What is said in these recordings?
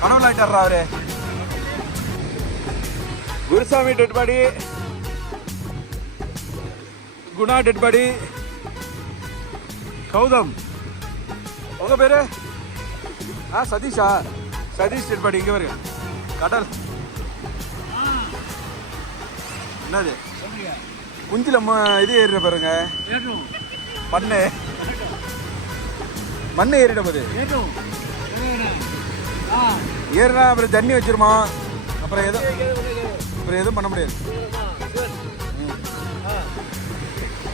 கடவுள் ஆயிட்டாரா அவரு. Gurusamy dead body, Guna dead body, Gautam உங்க பேரு? சதீஷா? சதீஷ் டெட் பாடி இங்க வருங்க. கடல் என்னது குஞ்சில இது ஏறிட பாருங்க. மண்ணு மண்ணு ஏறிட போது ஏறினா அப்புறம் தண்ணி வச்சிருமா, அப்புறம் எதுவும் பண்ண முடியாது.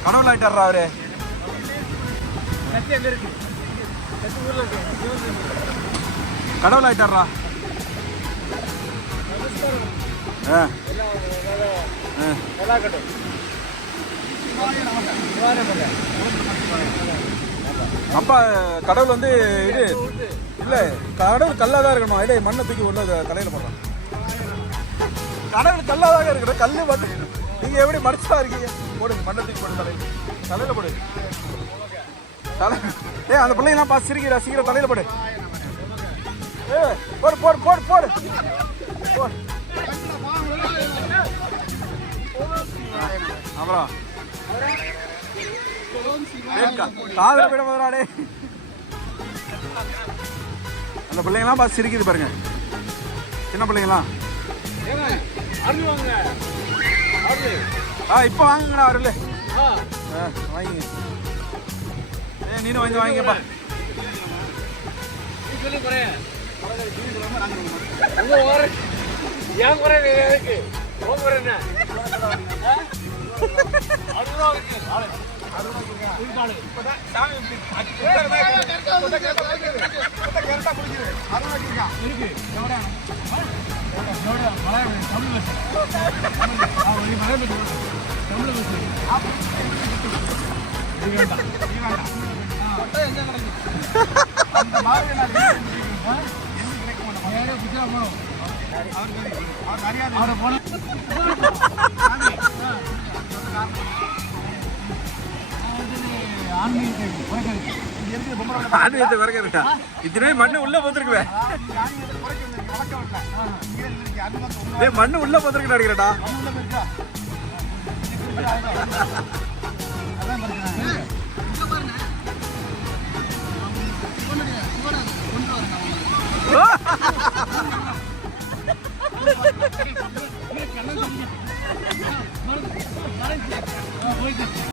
கடவுள் ஆயிட்டாரா அவரு. கடவுள் ஆயிட்டாரா. அப்பா கடவுள் வந்து இது இல்ல, கடவுள் கல்லாதான் இருக்கணும். இதே மண்ணை தூக்கி உள்ள தலையில போடுறான். கடவுள் கல்லாதாக இருக்கணும். கல்லு மண்ணு நீங்க எப்படி மறைச்சா இருக்கீங்க? போடுங்க, மண்ணை தூக்கி போடு, தலையில போடு. அந்த பிள்ளைங்கலாம் பார்த்து சிரிக்கிறா, சீக்கிரம் தலையில போடு. போடு போடு போடு போடு போடு. அப்புறம் காதல போயிட போதுறாடே. அந்த பிள்ளைங்களாம் பார்த்து சிரிக்குது பாருங்க, சின்ன பிள்ளைங்களாம். இப்போ வாங்குங்கண்ணா அவரு. வாங்கிங்க, நீனும் வந்து வாங்கிக்கப்பா. ஆன்மீகத்தை குறைக்கிறா. இத்தனை மண்ணு உள்ள போத்துருக்குவேன். மண்ணு உள்ள போத்துருக்கு அடிக்கிறடா.